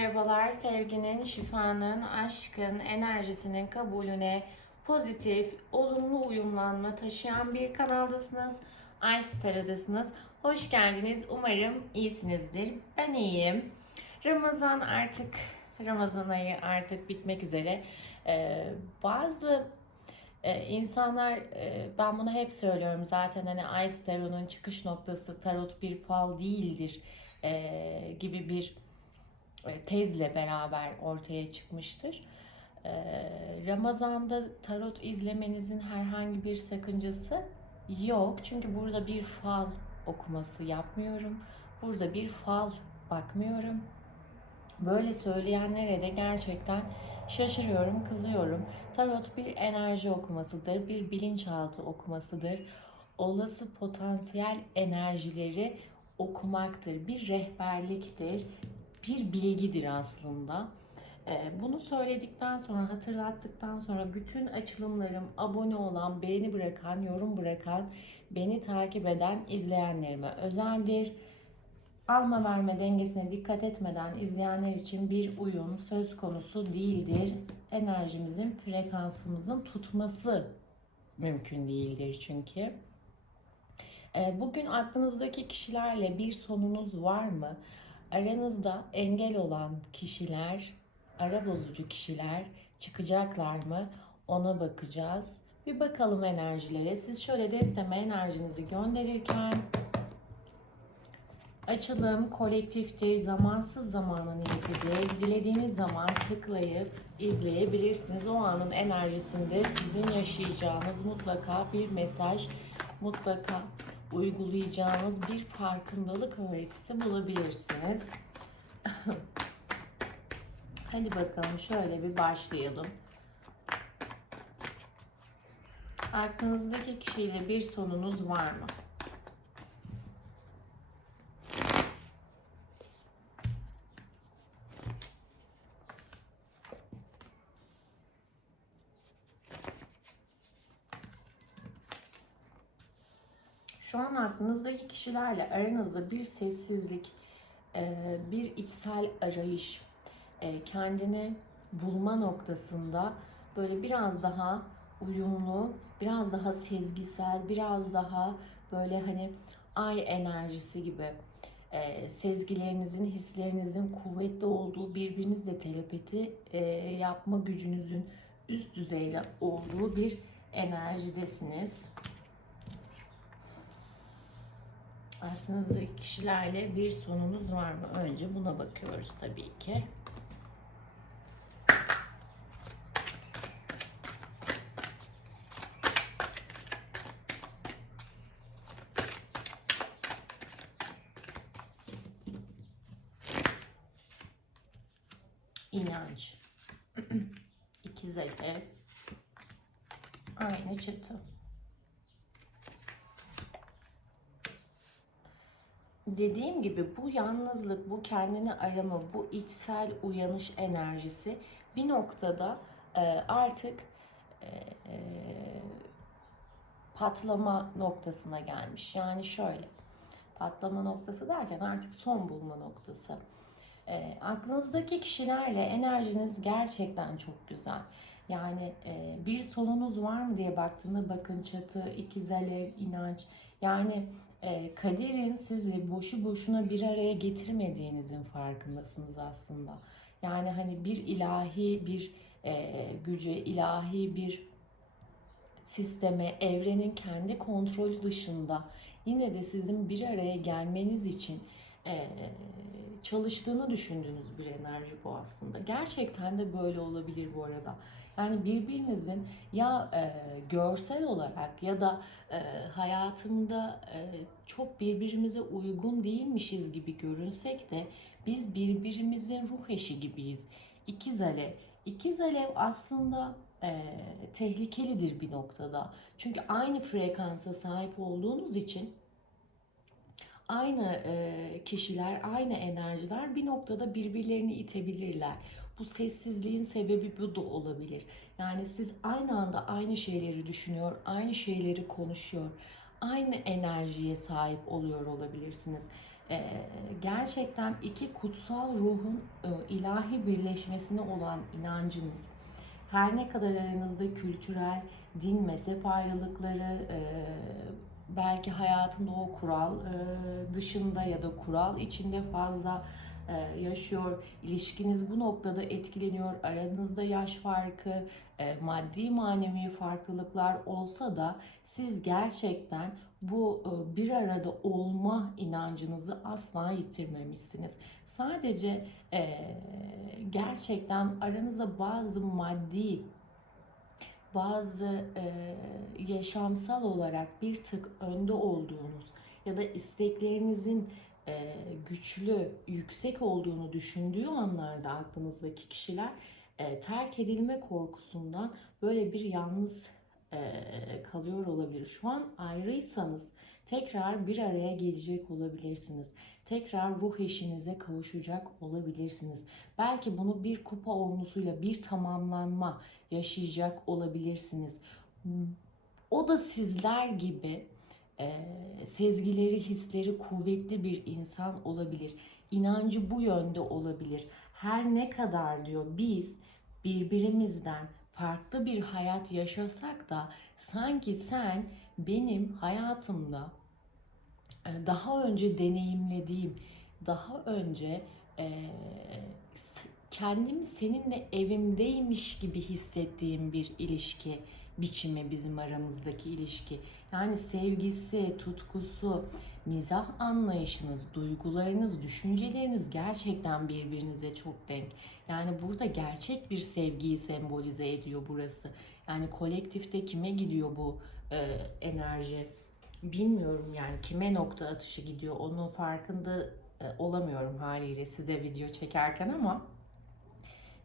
merhabalar. Sevginin, şifanın, aşkın, enerjisinin kabulüne pozitif, olumlu uyumlanma taşıyan bir kanaldasınız. iStar'dasınız. Hoş geldiniz. Umarım iyisinizdir. Ben iyiyim. Ramazan artık, Ramazan ayı artık bitmek üzere. Ee, bazı ee, insanlar e, ben bunu hep söylüyorum zaten hani Ice Tarot'un çıkış noktası tarot bir fal değildir e, gibi bir tezle beraber ortaya çıkmıştır. E, Ramazan'da tarot izlemenizin herhangi bir sakıncası yok. Çünkü burada bir fal okuması yapmıyorum. Burada bir fal bakmıyorum. Böyle söyleyenlere de gerçekten şaşırıyorum, kızıyorum. Tarot bir enerji okumasıdır, bir bilinçaltı okumasıdır. Olası potansiyel enerjileri okumaktır, bir rehberliktir, bir bilgidir aslında. Ee, Bunu söyledikten sonra, hatırlattıktan sonra bütün açılımlarım abone olan, beğeni bırakan, yorum bırakan, beni takip eden izleyenlerime özeldir alma verme dengesine dikkat etmeden izleyenler için bir uyum söz konusu değildir. Enerjimizin, frekansımızın tutması mümkün değildir çünkü. Ee, Bugün aklınızdaki kişilerle bir sorunuz var mı? Aranızda engel olan kişiler, ara bozucu kişiler çıkacaklar mı? Ona bakacağız. Bir bakalım enerjilere. Siz şöyle desteme enerjinizi gönderirken Açılım kolektiftir, zamansız zamana niyetidir. Dilediğiniz zaman tıklayıp izleyebilirsiniz. O anın enerjisinde sizin yaşayacağınız mutlaka bir mesaj, mutlaka uygulayacağınız bir farkındalık öğretisi bulabilirsiniz. Hadi bakalım şöyle bir başlayalım. Aklınızdaki kişiyle bir sorunuz var mı? Şu an aklınızdaki kişilerle aranızda bir sessizlik, e, bir içsel arayış, e, kendini bulma noktasında böyle biraz daha uyumlu, biraz daha sezgisel, biraz daha böyle hani ay enerjisi gibi e, sezgilerinizin, hislerinizin kuvvetli olduğu, birbirinizle telepati yapma gücünüzün üst düzeyde olduğu bir enerjidesiniz. Aklınızdaki kişilerle bir sorununuz var mı? Önce buna bakıyoruz tabii ki. İnanç. İkiz alev. Aynı çıtı. Dediğim gibi bu yalnızlık, bu kendini arama, bu içsel uyanış enerjisi bir noktada e, artık e, e, patlama noktasına gelmiş. Yani şöyle, patlama noktası derken artık son bulma noktası. E, aklınızdaki kişilerle enerjiniz gerçekten çok güzel. Yani e, bir sonunuz var mı diye baktığında bakın çatı, ikiz alev, inanç. Yani kaderin sizi boşu boşuna bir araya getirmediğinizin farkındasınız aslında. Yani hani bir ilahi bir e, güce, ilahi bir sisteme, evrenin kendi kontrolü dışında yine de sizin bir araya gelmeniz için e, çalıştığını düşündüğünüz bir enerji bu aslında. Gerçekten de böyle olabilir bu arada. Yani birbirinizin ya e, görsel olarak ya da e, hayatımda e, çok birbirimize uygun değilmişiz gibi görünsek de biz birbirimizin ruh eşi gibiyiz. İkiz alev. İkiz alev aslında e, tehlikelidir bir noktada. Çünkü aynı frekansa sahip olduğunuz için aynı e, kişiler, aynı enerjiler bir noktada birbirlerini itebilirler. Bu sessizliğin sebebi bu da olabilir. Yani siz aynı anda aynı şeyleri düşünüyor, aynı şeyleri konuşuyor, aynı enerjiye sahip oluyor olabilirsiniz. e, gerçekten iki kutsal ruhun e, ilahi birleşmesine olan inancınız, her ne kadar aranızda kültürel, din, mezhep ayrılıkları, belki hayatında o kural e, dışında ya da kural içinde fazla e, yaşıyor, ilişkiniz bu noktada etkileniyor, aranızda yaş farkı, e, maddi manevi farklılıklar olsa da siz gerçekten bu bir arada olma inancınızı asla yitirmemişsiniz. Sadece gerçekten aranızda bazı maddi bazı e, yaşamsal olarak bir tık önde olduğunuz ya da isteklerinizin e, güçlü, yüksek olduğunu düşündüğü anlarda aklınızdaki kişiler e, terk edilme korkusundan böyle bir yalnız e, kalıyor olabilir. Şu an ayrıysanız tekrar bir araya gelecek olabilirsiniz. Tekrar ruh eşinize kavuşacak olabilirsiniz. Belki bunu bir kupa olmusuyla bir tamamlanma yaşayacak olabilirsiniz. O da sizler gibi e, sezgileri, hisleri kuvvetli bir insan olabilir. İnancı bu yönde olabilir. Her ne kadar diyor biz birbirimizden farklı bir hayat yaşasak da sanki sen benim hayatımda e, daha önce deneyimlediğim, daha önce e, kendimi seninle evimdeymiş gibi hissettiğim bir ilişki biçimi bizim aramızdaki ilişki. Yani sevgisi, tutkusu, mizah anlayışınız, duygularınız, düşünceleriniz gerçekten birbirinize çok denk. Yani burada gerçek bir sevgiyi sembolize ediyor burası. Yani kolektifte kime gidiyor bu e, enerji? Bilmiyorum yani kime nokta atışı gidiyor onun farkında e, olamıyorum haliyle size video çekerken ama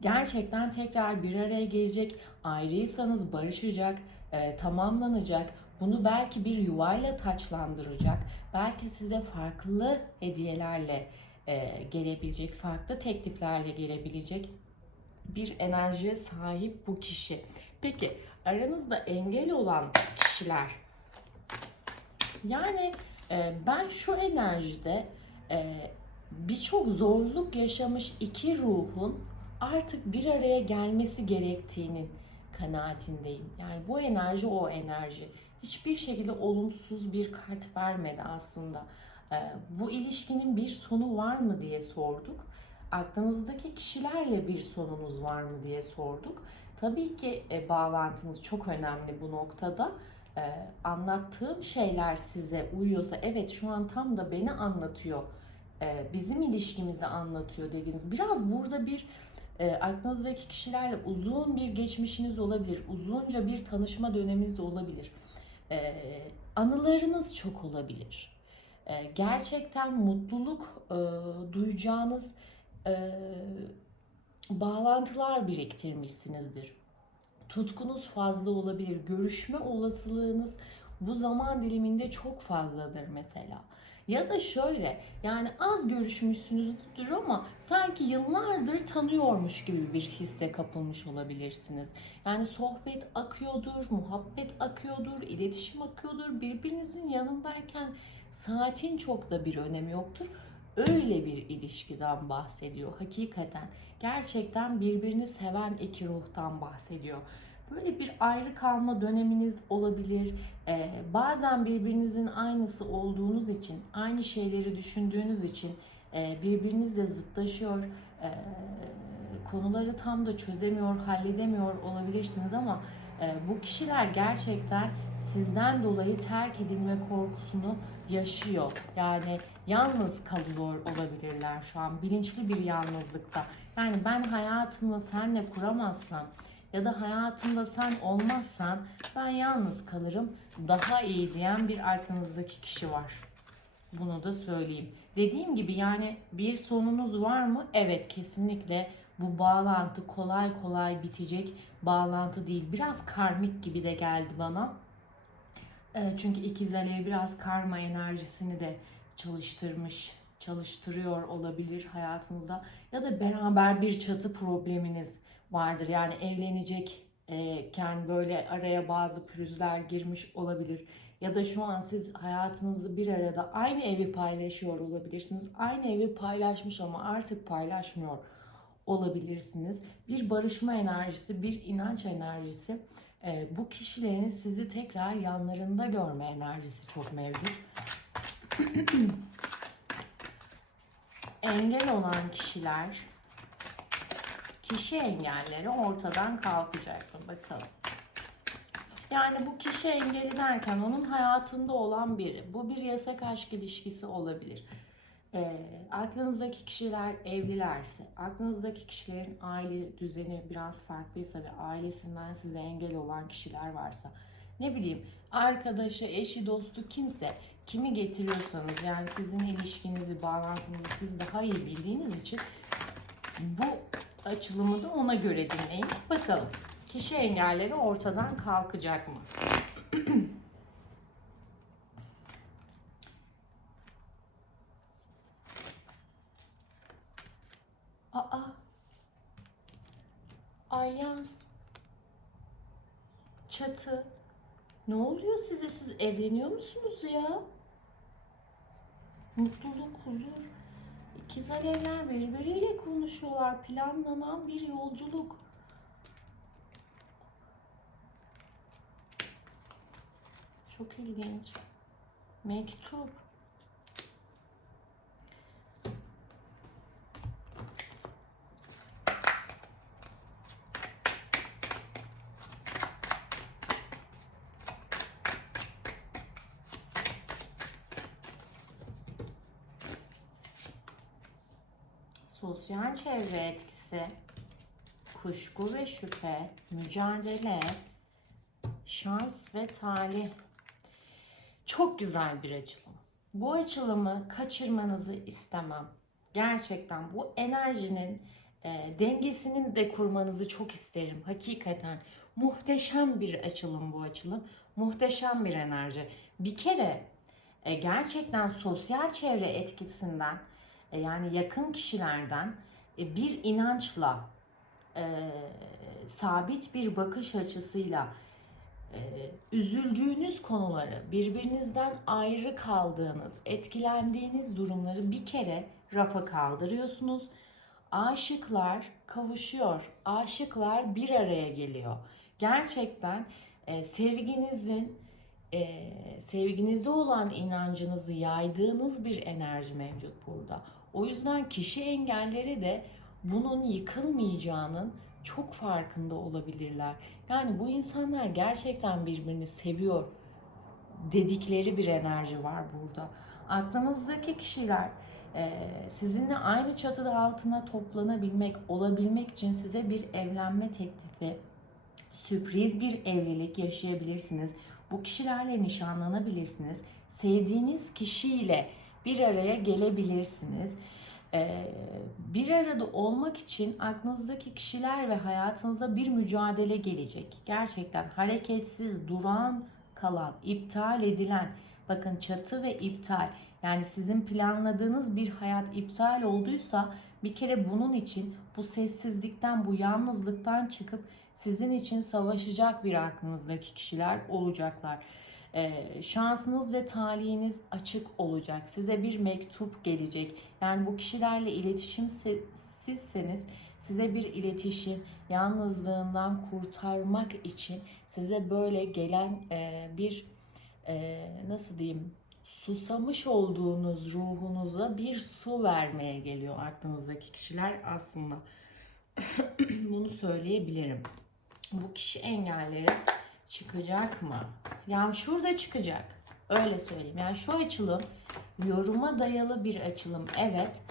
gerçekten tekrar bir araya gelecek, ayrıysanız barışacak, e, tamamlanacak. Bunu belki bir yuvayla taçlandıracak, belki size farklı hediyelerle e, gelebilecek, farklı tekliflerle gelebilecek bir enerjiye sahip bu kişi. Peki aranızda engel olan kişiler yani e, ben şu enerjide e, birçok zorluk yaşamış iki ruhun artık bir araya gelmesi gerektiğinin kanaatindeyim. Yani bu enerji o enerji. Hiçbir şekilde olumsuz bir kart vermedi aslında. E, bu ilişkinin bir sonu var mı diye sorduk. Aklınızdaki kişilerle bir sonunuz var mı diye sorduk. Tabii ki e, bağlantınız çok önemli bu noktada e, anlattığım şeyler size uyuyorsa evet şu an tam da beni anlatıyor e, bizim ilişkimizi anlatıyor dediğiniz biraz burada bir e, aklınızdaki kişilerle uzun bir geçmişiniz olabilir uzunca bir tanışma döneminiz olabilir e, anılarınız çok olabilir E, gerçekten mutluluk e, duyacağınız e, bağlantılar biriktirmişsinizdir tutkunuz fazla olabilir. Görüşme olasılığınız bu zaman diliminde çok fazladır mesela. Ya da şöyle yani az görüşmüşsünüzdür ama sanki yıllardır tanıyormuş gibi bir hisse kapılmış olabilirsiniz. Yani sohbet akıyordur, muhabbet akıyordur, iletişim akıyordur. Birbirinizin yanındayken saatin çok da bir önemi yoktur. Öyle bir ilişkiden bahsediyor hakikaten. Gerçekten birbirini seven iki ruhtan bahsediyor. Böyle bir ayrı kalma döneminiz olabilir. Ee, bazen birbirinizin aynısı olduğunuz için, aynı şeyleri düşündüğünüz için e, birbirinizle zıtlaşıyor. e, konuları tam da çözemiyor, halledemiyor olabilirsiniz ama e, bu kişiler gerçekten sizden dolayı terk edilme korkusunu yaşıyor. Yani yalnız kalıyor olabilirler şu an bilinçli bir yalnızlıkta. Yani ben hayatımı senle kuramazsam ya da hayatımda sen olmazsan ben yalnız kalırım daha iyi diyen bir aklınızdaki kişi var. Bunu da söyleyeyim. Dediğim gibi yani bir sonunuz var mı? Evet kesinlikle bu bağlantı kolay kolay bitecek bağlantı değil. Biraz karmik gibi de geldi bana. E, Çünkü ikiz alev biraz karma enerjisini de çalıştırmış, çalıştırıyor olabilir hayatınızda. Ya da beraber bir çatı probleminiz vardır. Yani evlenecekken böyle araya bazı pürüzler girmiş olabilir. Ya da şu an siz hayatınızı bir arada aynı evi paylaşıyor olabilirsiniz. Aynı evi paylaşmış ama artık paylaşmıyor olabilirsiniz. Bir barışma enerjisi, bir inanç enerjisi. e, bu kişilerin sizi tekrar yanlarında görme enerjisi çok mevcut. Engel olan kişiler, kişi engelleri ortadan kalkacak mı? Bakalım. Yani bu kişi engeli derken onun hayatında olan biri. Bu bir yasak aşk ilişkisi olabilir. Ee, aklınızdaki kişiler evlilerse, aklınızdaki kişilerin aile düzeni biraz farklıysa ve ailesinden size engel olan kişiler varsa, ne bileyim arkadaşı, eşi, dostu kimse, kimi getiriyorsanız yani sizin ilişkinizi, bağlantınızı siz daha iyi bildiğiniz için bu açılımı da ona göre dinleyin. Bakalım kişi engelleri ortadan kalkacak mı? Aa. Alyans. Çatı. Ne oluyor size? Siz evleniyor musunuz ya? Mutluluk, huzur. İkiz alevler birbiriyle konuşuyorlar. Planlanan bir yolculuk. Çok ilginç. Mektup. Sosyal çevre etkisi, kuşku ve şüphe, mücadele, şans ve talih. Çok güzel bir açılım. Bu açılımı kaçırmanızı istemem. Gerçekten bu enerjinin e, dengesini de kurmanızı çok isterim. Hakikaten muhteşem bir açılım bu açılım. Muhteşem bir enerji. Bir kere e, gerçekten sosyal çevre etkisinden yani yakın kişilerden e, bir inançla e, sabit bir bakış açısıyla e, üzüldüğünüz konuları, birbirinizden ayrı kaldığınız, etkilendiğiniz durumları bir kere rafa kaldırıyorsunuz. Aşıklar kavuşuyor, aşıklar bir araya geliyor. Gerçekten e, sevginizin, e, sevginize olan inancınızı yaydığınız bir enerji mevcut burada. O yüzden kişi engelleri de bunun yıkılmayacağının çok farkında olabilirler. Yani bu insanlar gerçekten birbirini seviyor dedikleri bir enerji var burada. Aklınızdaki kişiler e, sizinle aynı çatıda altına toplanabilmek, olabilmek için size bir evlenme teklifi, sürpriz bir evlilik yaşayabilirsiniz. Bu kişilerle nişanlanabilirsiniz. Sevdiğiniz kişiyle bir araya gelebilirsiniz. Ee, bir arada olmak için aklınızdaki kişiler ve hayatınıza bir mücadele gelecek. Gerçekten hareketsiz, duran kalan, iptal edilen, bakın çatı ve iptal. Yani sizin planladığınız bir hayat iptal olduysa bir kere bunun için bu sessizlikten, bu yalnızlıktan çıkıp sizin için savaşacak bir aklınızdaki kişiler olacaklar. Ee, şansınız ve talihiniz açık olacak. Size bir mektup gelecek. Yani bu kişilerle iletişim sizseniz size bir iletişim yalnızlığından kurtarmak için size böyle gelen e, bir e, nasıl diyeyim susamış olduğunuz ruhunuza bir su vermeye geliyor aklınızdaki kişiler aslında. Bunu söyleyebilirim. Bu kişi engelleri çıkacak mı? Yani şurada çıkacak. Öyle söyleyeyim. Yani şu açılım yoruma dayalı bir açılım. Evet.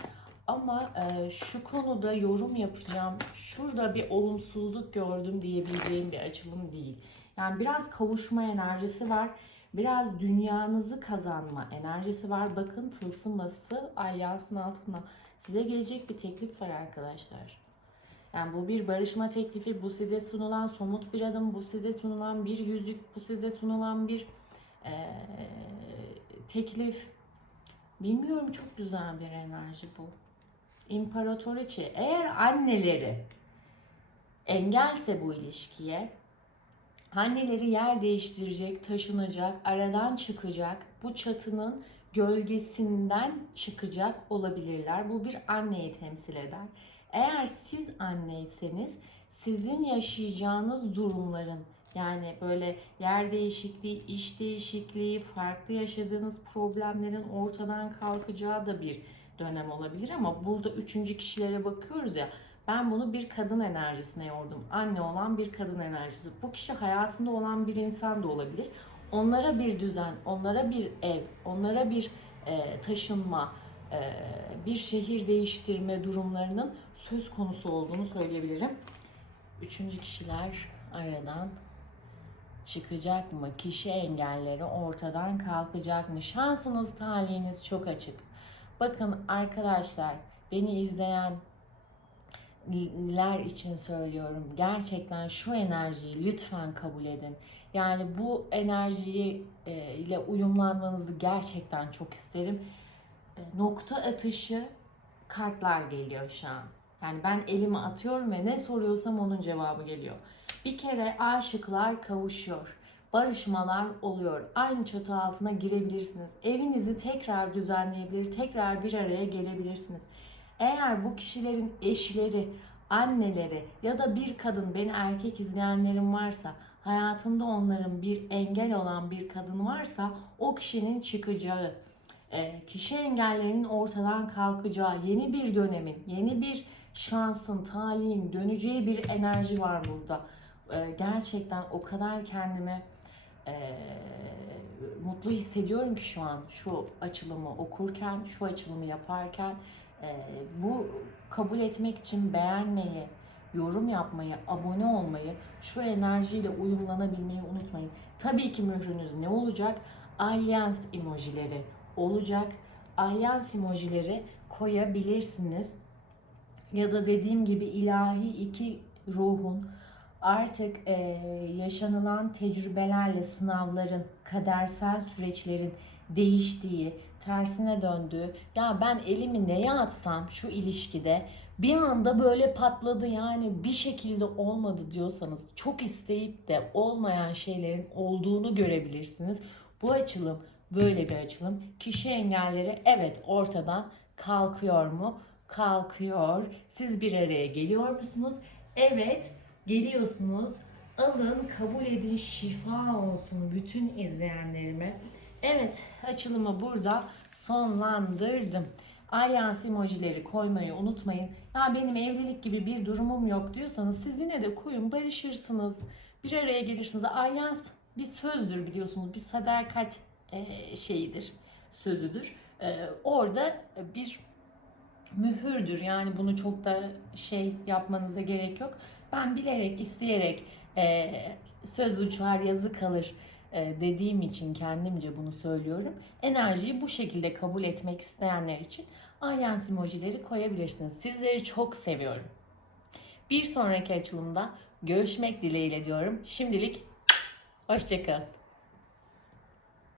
Ama e, şu konuda yorum yapacağım. Şurada bir olumsuzluk gördüm diyebileceğim bir açılım değil. Yani biraz kavuşma enerjisi var. Biraz dünyanızı kazanma enerjisi var. Bakın tılsıması alyansın altında. Size gelecek bir teklif var arkadaşlar. Yani bu bir barışma teklifi, bu size sunulan somut bir adım, bu size sunulan bir yüzük, bu size sunulan bir e, teklif. Bilmiyorum çok güzel bir enerji bu. İmparatoriçe eğer anneleri engelse bu ilişkiye Anneleri yer değiştirecek, taşınacak, aradan çıkacak, bu çatının gölgesinden çıkacak olabilirler. Bu bir anneyi temsil eder. Eğer siz anneyseniz sizin yaşayacağınız durumların yani böyle yer değişikliği, iş değişikliği, farklı yaşadığınız problemlerin ortadan kalkacağı da bir dönem olabilir ama burada üçüncü kişilere bakıyoruz ya ben bunu bir kadın enerjisine yordum. Anne olan bir kadın enerjisi. Bu kişi hayatında olan bir insan da olabilir. Onlara bir düzen, onlara bir ev, onlara bir e, taşınma, bir şehir değiştirme durumlarının söz konusu olduğunu söyleyebilirim. Üçüncü kişiler aradan çıkacak mı? Kişi engelleri ortadan kalkacak mı? Şansınız, talihiniz çok açık. Bakın arkadaşlar, beni izleyen ler için söylüyorum. Gerçekten şu enerjiyi lütfen kabul edin. Yani bu enerjiyi e, ile uyumlanmanızı gerçekten çok isterim. Nokta atışı kartlar geliyor şu an. Yani ben elimi atıyorum ve ne soruyorsam onun cevabı geliyor. Bir kere aşıklar kavuşuyor. Barışmalar oluyor. Aynı çatı altına girebilirsiniz. Evinizi tekrar düzenleyebilir, tekrar bir araya gelebilirsiniz. Eğer bu kişilerin eşleri, anneleri ya da bir kadın beni erkek izleyenlerim varsa hayatında onların bir engel olan bir kadın varsa o kişinin çıkacağı, kişi engellerinin ortadan kalkacağı yeni bir dönemin, yeni bir şansın, talihin döneceği bir enerji var burada. E, Gerçekten o kadar kendimi e, mutlu hissediyorum ki şu an şu açılımı okurken, şu açılımı yaparken bu kabul etmek için beğenmeyi, yorum yapmayı, abone olmayı, şu enerjiyle uyumlanabilmeyi unutmayın. Tabii ki mührünüz ne olacak? Alyans emojileri olacak. Alyans emojileri koyabilirsiniz. Ya da dediğim gibi ilahi iki ruhun artık e, yaşanılan tecrübelerle sınavların, kadersel süreçlerin değiştiği, tersine döndüğü, ya ben elimi neye atsam şu ilişkide bir anda böyle patladı yani bir şekilde olmadı diyorsanız çok isteyip de olmayan şeylerin olduğunu görebilirsiniz. Bu açılım böyle bir açılım. Kişi engelleri evet ortadan kalkıyor mu? Kalkıyor. Siz bir araya geliyor musunuz? Evet geliyorsunuz. Alın, kabul edin, şifa olsun bütün izleyenlerime. Evet, açılımı burada sonlandırdım. Alyans emojileri koymayı unutmayın. Ya benim evlilik gibi bir durumum yok diyorsanız siz yine de koyun, barışırsınız. Bir araya gelirsiniz. Alyans bir sözdür biliyorsunuz. Bir sadakat e, şeyidir, sözüdür. E, orada bir mühürdür. Yani bunu çok da şey yapmanıza gerek yok. Ben bilerek, isteyerek e, söz uçar, yazı kalır e, dediğim için kendimce bunu söylüyorum. Enerjiyi bu şekilde kabul etmek isteyenler için alyans emojileri koyabilirsiniz. Sizleri çok seviyorum. Bir sonraki açılımda görüşmek dileğiyle diyorum. Şimdilik hoşçakalın.